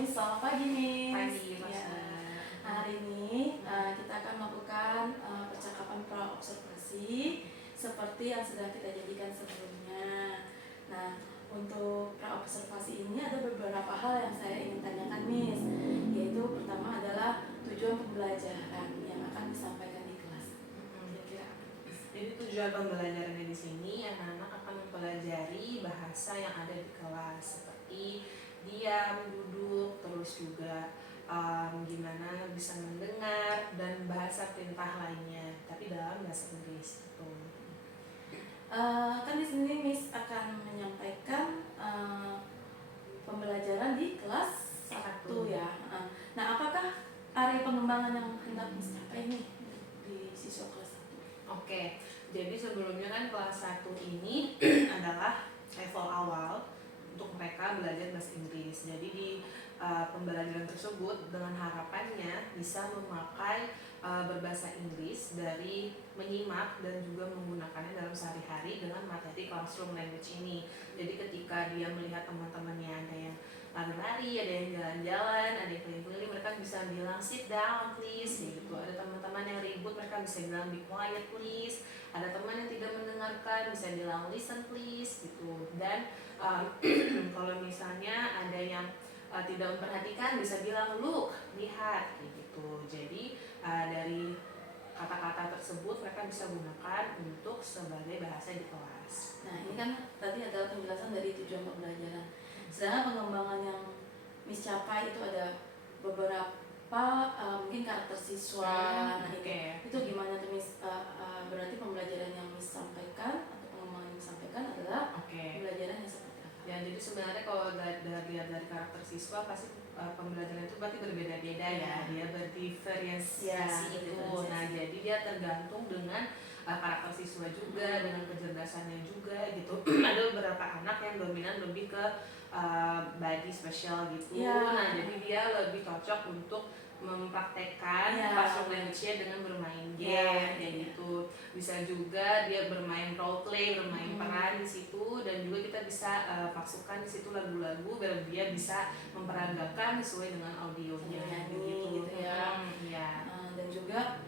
Miss, selamat pagi Miss. Pagi, Mas. Ya. Nah, hari ini kita akan melakukan percakapan pra-observasi seperti yang sudah kita jadikan sebelumnya. Nah, untuk pra-observasi ini ada beberapa hal yang saya ingin tanyakan Miss, yaitu pertama adalah tujuan pembelajaran yang akan disampaikan di kelas. Kira-kira apa? Jadi tujuan pembelajarannya di sini anak-anak akan mempelajari bahasa yang ada di kelas seperti diam, duduk, terus juga gimana bisa mendengar dan bahasa perintah lainnya, tapi dalam bahasa Inggris gitu. Kan di sini Miss akan menyampaikan pembelajaran di kelas 1 ya. Nah, apakah area pengembangan yang hendak Miss capai nih di siswa kelas 1? Oke, jadi sebelumnya kan kelas 1 ini adalah level awal untuk mereka belajar bahasa Inggris. Jadi di pembelajaran tersebut dengan harapannya bisa memakai berbahasa Inggris dari menyimak dan juga menggunakannya dalam sehari-hari dengan materi classroom language ini. Jadi ketika dia melihat teman-temannya ada yang lari-lari, ada yang jalan-jalan, ada yang keliling-keliling, mereka bisa bilang sit down please gitu. Ada teman-teman yang ribut, mereka bisa bilang be quiet please. Ada teman yang tidak mendengarkan, bisa bilang listen please gitu. Dan kalau misalnya ada yang tidak memperhatikan, bisa bilang look, lihat gitu. Jadi dari kata-kata tersebut mereka bisa gunakan untuk sebagai bahasa di kelas. Nah, ini kan tadi adalah penjelasan dari tujuan pembelajaran. Sedangkan pengembangan yang Miss capai itu ada beberapa mungkin karakter siswa. Nah, itu gimana tuh Miss? Berarti pembelajaran yang Miss sampaikan atau pengembangan yang Miss sampaikan adalah pembelajaran yang seperti apa? Ya, jadi sebenarnya kalau dilihat dari karakter siswa pasti pembelajaran itu berarti berbeda-beda ya, dia berdiferensiasi gitu. Nah, jadi dia tergantung dengan karakter siswa juga, dengan kecerdasannya juga gitu. Ada beberapa anak yang dominan lebih ke body special gitu. Nah, jadi dia lebih cocok untuk mempraktekkan classroom language-nya dengan bermain game kayak gitu. Bisa juga dia bermain role play, bermain peran di situ, dan juga kita bisa masukkan di situ lagu-lagu biar dia bisa memperagakan sesuai dengan audionya gitu ya. Iya. Dan juga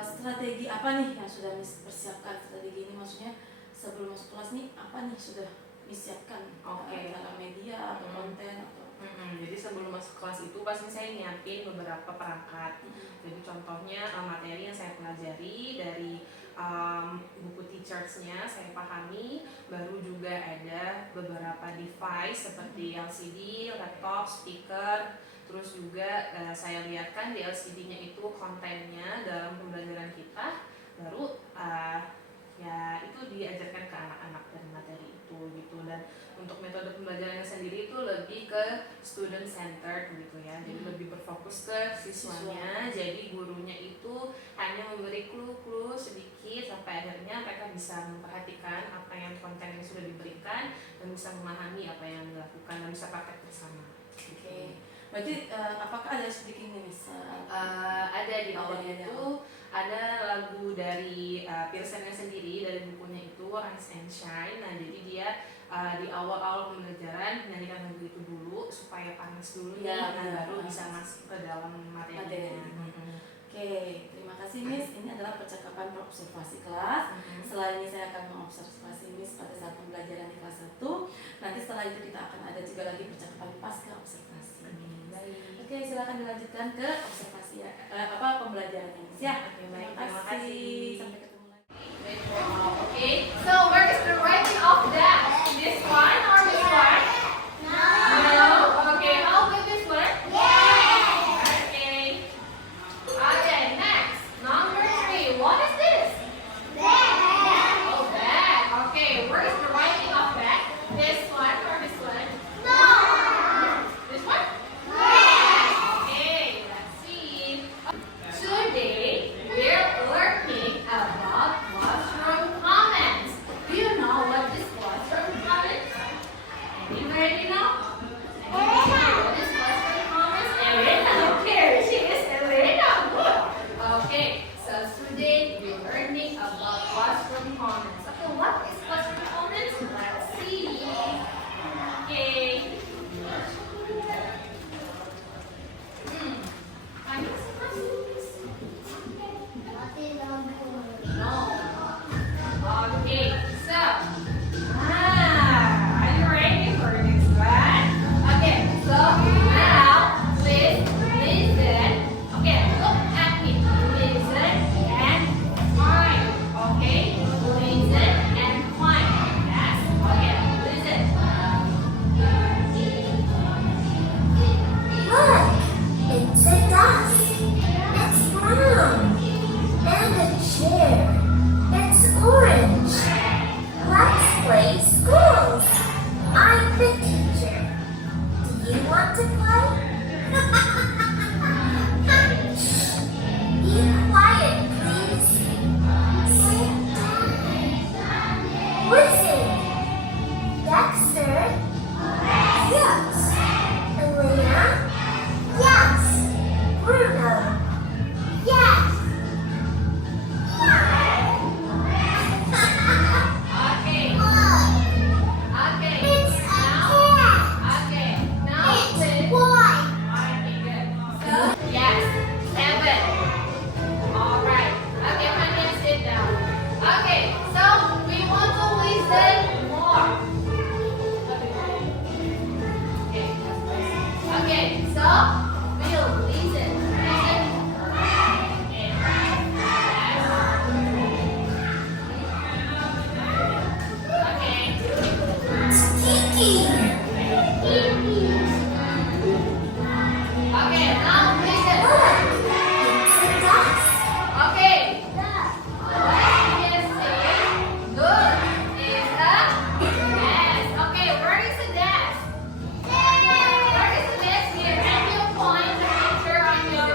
strategi apa nih yang sudah Miss persiapkan? Strategi ini maksudnya sebelum masuk kelas nih apa nih sudah Miss siapkan? Dalam media atau konten atau jadi sebelum masuk kelas itu pasti saya nyiapin beberapa perangkat. Jadi contohnya materi yang saya pelajari dari buku teachers-nya saya pahami, baru juga ada beberapa device seperti LCD, laptop, speaker, terus juga saya lihatkan di LCD-nya itu kontennya dalam pembelajaran kita, baru ya itu diajarkan ke anak-anak dari materi itu gitu. Dan untuk metode pembelajarannya sendiri itu lebih ke student centered gitu ya, jadi lebih berfokus ke siswanya. Jadi gurunya itu hanya memberi clue-clue sedikit sampai akhirnya mereka bisa memperhatikan apa yang konten yang sudah diberikan dan bisa memahami apa yang dilakukan dan bisa praktek bersama. Berarti apakah ada sedikitnya Miss? Ada di awalnya itu ada lagu dari Pearson-nya sendiri, dari bukunya itu Rise and Shine. Nah, jadi dia di awal-awal pembelajaran menyanyikan lagu itu dulu supaya panas dulu baru bisa masuk ke dalam materinya. Terima kasih Miss. Ini adalah percakapan observasi kelas. Setelah ini saya akan mengobservasi Miss pada saat pembelajaran di kelas 1. Nanti setelah itu kita akan ada juga lagi percakapan pasca observasi. Silakan dilanjutkan ke observasi pembelajarannya Miss ya. Terima kasih. Sampai ketemu lagi. So where is the writing of that? This one or this one? No. Okay, how about this one? Okay, next. Number 3. What is this? Oh, bag. Okay, where is the writing of bag? This one or this one? This one? Okay, let's see. Today we're learning about classroom comments. Okay, so we'll listen. Okay, now listen. Okay. What is a look is a desk. Okay, where is the desk? Where is the desk here? And you'll find the picture on your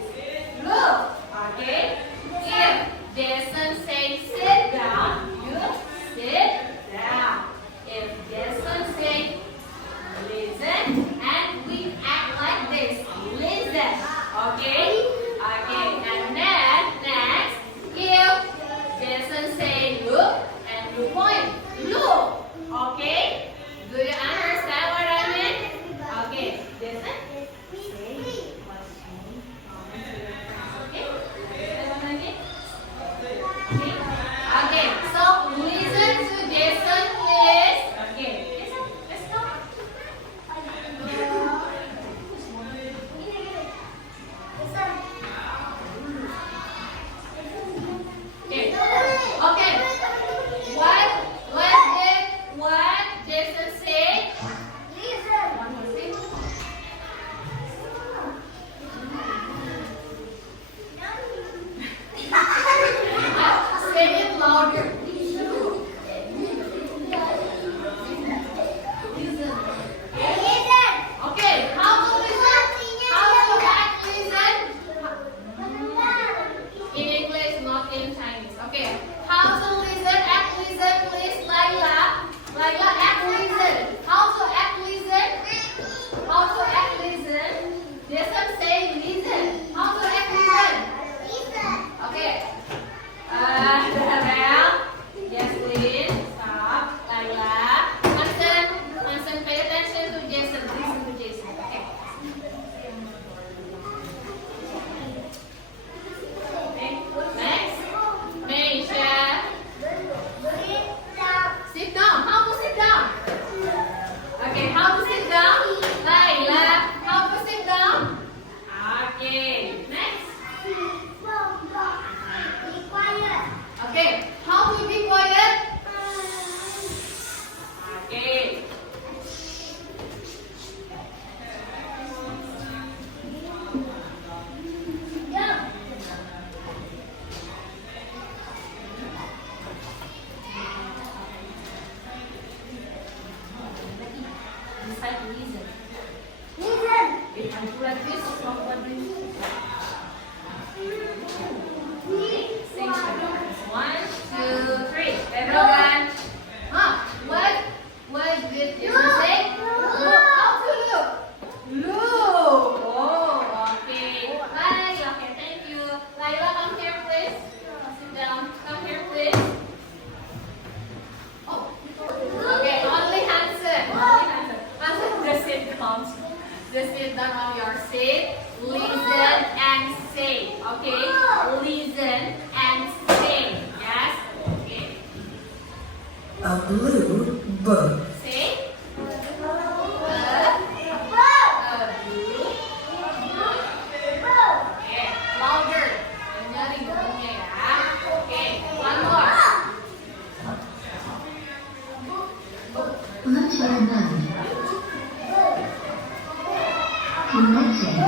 please. Look. Okay. If Jason says sit down, you sit down. If Jason says listen, and we act like this. Listen. Okay. Okay. And then next, if Jason say look, and you point. Look. Okay. Do you understand what I mean? Okay. Jason. Okay, so listen to Jason, please. Okay, Jason, let's go. Okay, okay. What Jason say? One more thing. Say it louder. Okay, how to listen? How to act listen? In English, not in Chinese. Okay, how to listen? Act listen, please, Laila. Laila, act listen. How to act listen? How to act listen? Jason say listen. How to act listen? Okay. Darrell, yes please, stop. Laila, Hansen, pay attention to Jason. Listen to Jason. Okay. Okay. Next, Meisha. Sit down. How to sit down? Okay, how to sit down? Laila, how to sit down? Okay. Next. Okay, how to be quiet? Okay. Decide to listen. If I do like this, what do you do? Sing together. 1, 2, 3. Everyone. What did you say? Look. How to look? Look. Oh, okay. Bye. Okay, thank you. Laila, come here, please. Sit down. Come here, please. Oh. Okay, only Hansen. Hansen, just sit down. Just sit down on your seat. Listen and say. Okay? Listen and say. Yes? Okay. A blue book. Say. Okay. Louder. Dengerin ngomongnya ya. Okay. One more. Let's learn. Connection.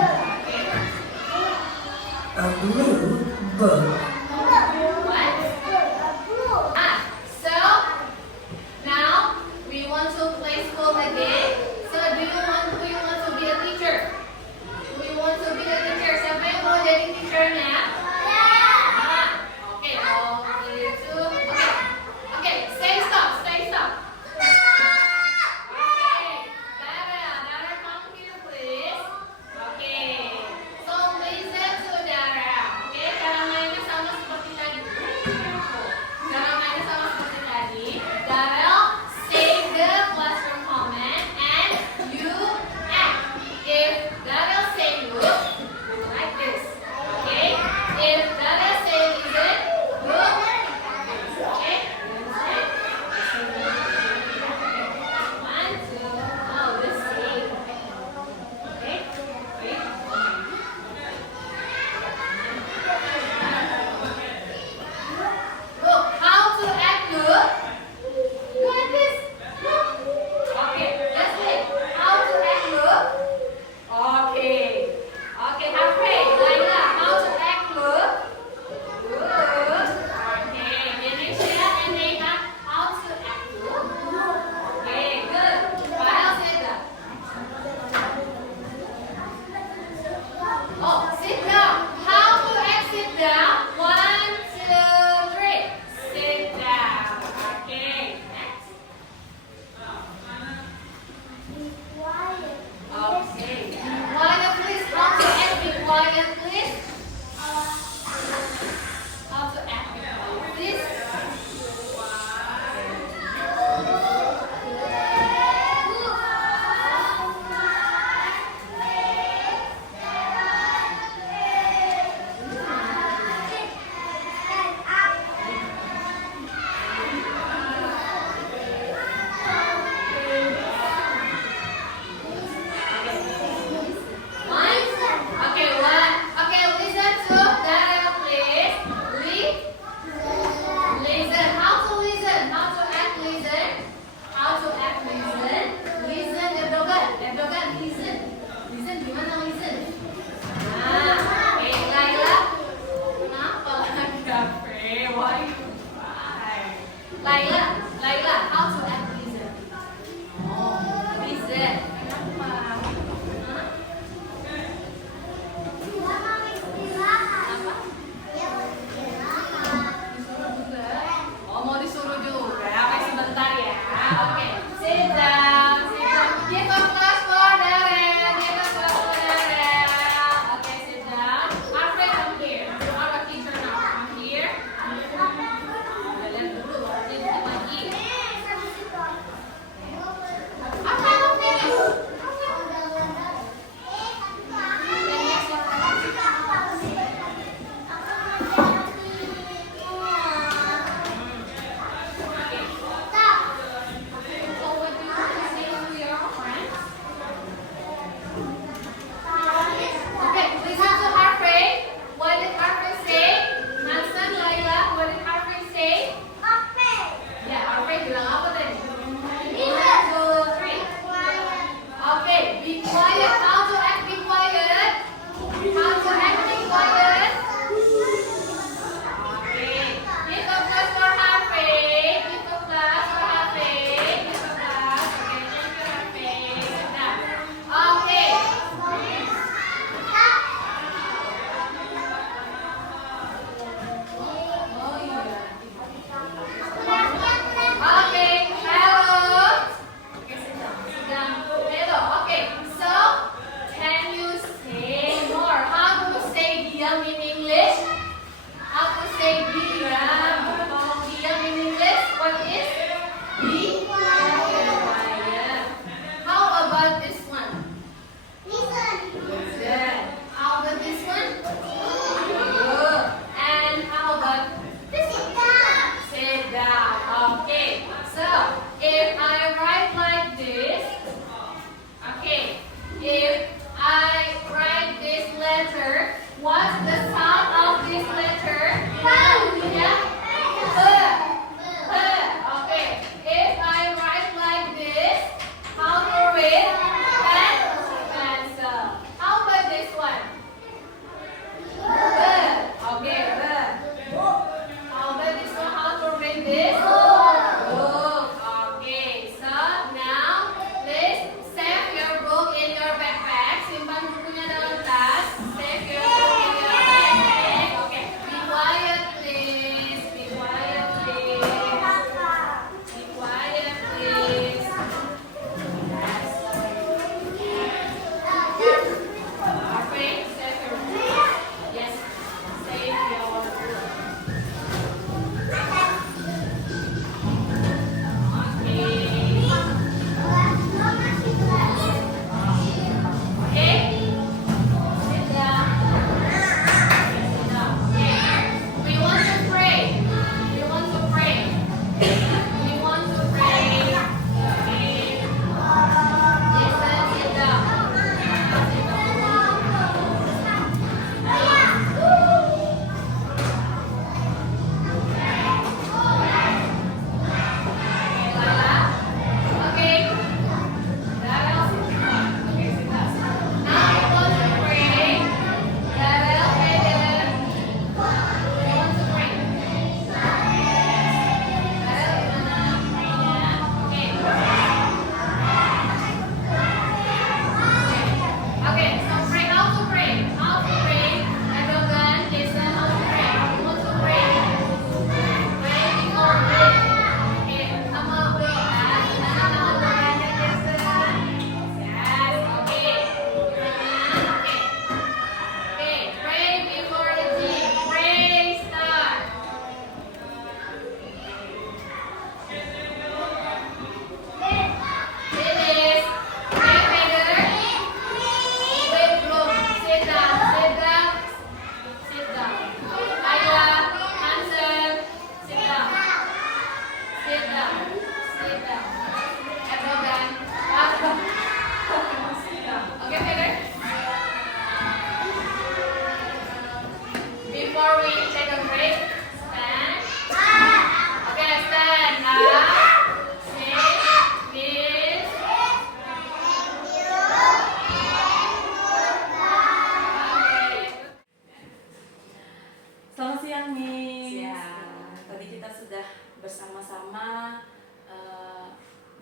A blue book. What? So now we want to play school again. So do you want to be a teacher? Do you want to be a teacher? Siapa yang mau jadi teachernya? Okay, 1, 2, 3. Okay, stay stop. Okay, Dara, come here please. Okay, so listen to Dara. Okay, cara mainnya sama quiet, please. How to act with quiet, please. Okay, listen to Daryl, please. Listen. How to listen? How to act listen? How to act listen? Listen, Erdogan, listen. Listen, gimana listen? Nah, Laila. Kenapa lagi kafe? Why you cry? Laila, how to act listen? Oh, listen. Kenapa? Hah? Disuruh juga. Oh, mau disuruh juga. Oke, sebentar ya. Oke, sit down. Give a class for Daryl. Oke, sit down. Alfred, come here. You are a teacher now. Come here. Kalian dulu, baru dikit lagi. Oke. So what do you want to say to your friends? Okay, listen to Harvey. What did Harvey say? Hanson, Laila, what did Harvey say? Ya, Harvey bilang apa tadi? 1, 2, 3. Okay, be quiet. How to act be quiet? How to act be quiet? Okay, give a class for Harvey. Give a class for Harvey. Give a class. Okay, thank you, Harvey. Nah, okay. Oh iya. Okay, hello. Okay, sedang. Hello. Okay, so can you say more? How to say diam in English? How to say diam? Kalau diam in English, what is? Be quiet. How about this one? Good. How about this one? Good. And how about this one? Sit down. Okay. So if I write like this, okay. If I write this letter, what's the sound of this letter? Bunyinya Okay. If I write like this, how to read? Pencil. How about this one? Okay, how about this one? How to read this? Book. Okay, so now please save your book in your backpack. Simpan bukunya dalam tas. Save your book in your backpack. before we take a break, stand. Okay, stand up. Miss. Selamat siang, Miss. Siang. Tadi kita sudah bersama-sama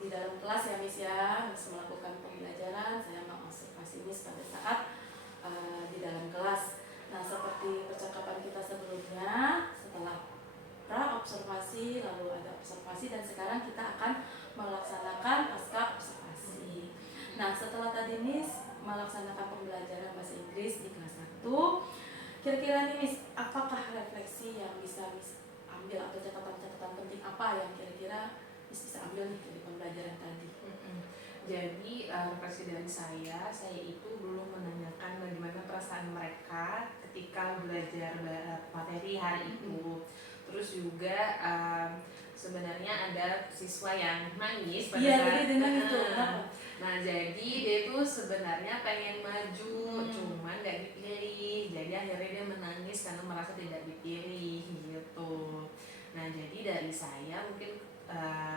di dalam kelas ya, Miss ya. Miss melakukan pembelajaran, saya mengobservasi Miss pada saat di dalam kelas. Nah, seperti percakapan kita sebelumnya, setelah pra-observasi, lalu ada observasi, dan sekarang kita akan melaksanakan pasca observasi. Nah, setelah tadi Miss melaksanakan pembelajaran bahasa Inggris di kelas 1, kira-kira nih Miss, apakah refleksi yang bisa Miss ambil atau catatan-catatan penting apa yang kira-kira Miss bisa ambil nih dari pembelajaran tadi? Jadi refleksi dari saya itu belum menanyakan bagaimana perasaan mereka ketika belajar materi hari itu. Terus juga sebenarnya ada siswa yang nangis pada Iya, saat tadi dengar itu. Nah, jadi dia itu sebenarnya pengen maju, cuman gak dipilih. Jadi akhirnya dia menangis karena merasa tidak dipilih gitu. Nah, jadi dari saya mungkin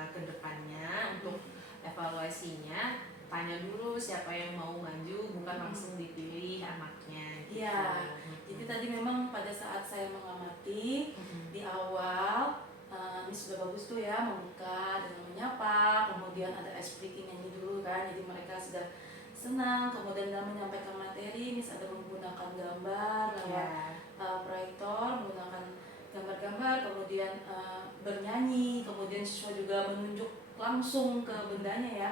ke depannya untuk evaluasinya, tanya dulu siapa yang mau maju, bukan langsung dipilih anaknya gitu. Iya, jadi tadi memang pada saat saya mengamati di awal, Miss sudah bagus tuh ya, membuka dengan menyapa, kemudian ada ice breaking nyanyi dulu kan, jadi mereka sudah senang. Kemudian dalam menyampaikan materi, Miss ada menggunakan gambar lewat proyektor, menggunakan gambar-gambar, kemudian bernyanyi, kemudian siswa juga menunjuk langsung ke bendanya ya.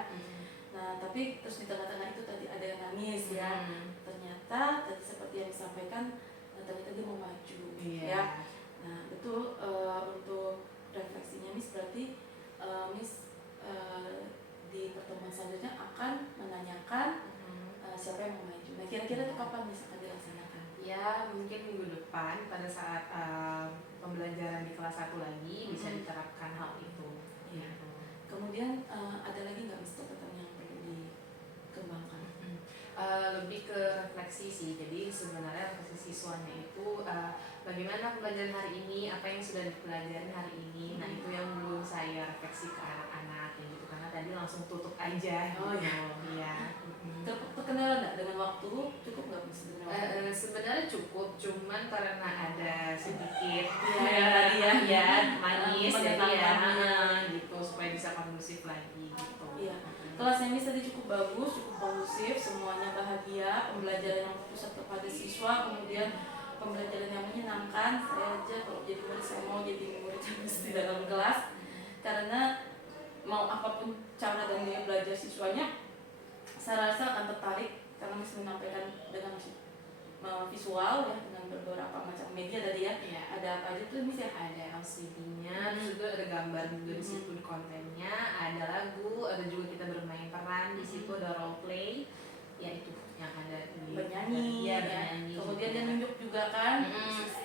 Nah, tapi terus di tengah-tengah itu tadi ada yang nangis ya. Ternyata tadi seperti yang disampaikan, ternyata dia mau maju ya. Nah, betul, untuk refleksinya Miss berarti Miss di pertemuan selanjutnya akan menanyakan siapa yang mau maju. Nah, kira-kira itu kapan Miss akan dilaksanakan? Ya, mungkin minggu depan pada saat pembelajaran di kelas 1 lagi bisa diterapkan hal itu. Iya. Kemudian ada lagi nggak Miss catatan yang perlu dikembangkan? Lebih ke refleksi sih. Jadi sebenarnya refleksi siswanya itu bagaimana pembelajaran hari ini, apa yang sudah dipelajari hari ini. Nah, itu yang belum saya refleksi ke anak-anak gitu, karena tadi langsung tutup aja. Oh, iya. Terkendala nggak dengan waktu? Cukup nggak Miss? Sebenarnya cukup, cuman karena ada sedikit manis jadi ya gitu, supaya bisa kondusif lagi gitu. Iya. Kelasnya Miss tadi cukup bagus, cukup kondusif, semuanya bahagia, pembelajaran yang berpusat kepada siswa, kemudian pembelajaran yang menyenangkan. Saya aja kalau jadi murid, saya mau jadi murid yang di dalam kelas, karena mau apapun cara dan gaya belajar siswanya, saya rasa akan tertarik karena Miss menyampaikan dengan visual ya, dengan beberapa macam media tadi ya. Ada apa aja tuh Miss ya? Ada LCD-nya, terus juga ada gambar juga di situ di kontennya, ada lagu, ada juga kita bermain peran di situ, ada role play, ya itu yang ada di bernyanyi, bernyanyi. Kemudian dia nunjuk juga kan,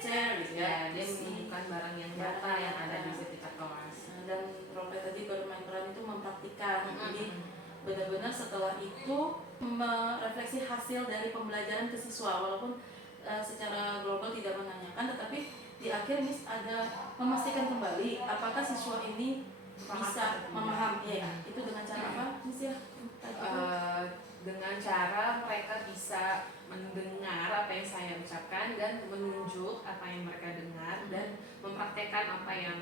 share gitu ya. Dia menunjukkan barang yang nyata yang ada di setiap kelas. Dan role play tadi bermain peran itu mempraktikkan, jadi benar-benar setelah itu merefleksi hasil dari pembelajaran ke siswa, walaupun secara global tidak menanyakan, tetapi di akhir Miss ada memastikan kembali apakah siswa ini bisa memahami ya. Itu dengan cara apa Miss ya? Dengan cara mereka bisa mendengar apa yang saya ucapkan dan menunjuk apa yang mereka dengar dan mempraktekkan apa yang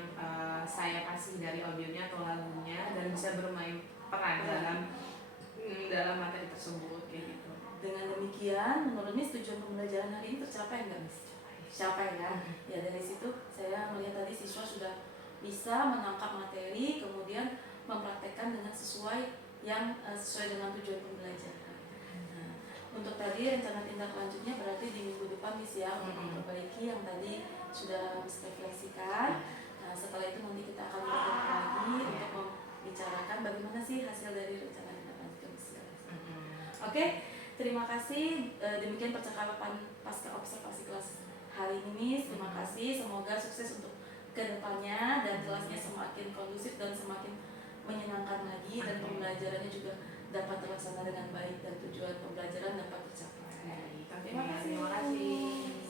saya kasih dari audionya atau lagunya, dan bisa bermain peran dalam materi tersebut kayak gitu. Dengan demikian, menurut Miss tujuan pembelajaran hari ini tercapai nggak Miss? Tercapai ya. Ya, dari situ saya melihat tadi siswa sudah bisa menangkap materi, kemudian mempraktekkan dengan sesuai dengan tujuan pembelajaran. Nah, untuk tadi rencana tindak lanjutnya berarti di minggu depan Miss ya, untuk memperbaiki yang tadi sudah Miss refleksikan. Nah, setelah itu nanti kita akan bertemu lagi untuk membicarakan bagaimana sih hasil dari rencana tindak lanjut Miss. Oke, terima kasih. Demikian percakapan pasca observasi kelas hari ini Miss. Terima kasih. Semoga sukses untuk kedepannya dan kelasnya semakin kondusif dan semakin menyenangkan lagi, dan pembelajarannya juga dapat terlaksana dengan baik dan tujuan pembelajaran dapat tercapai. Terima kasih.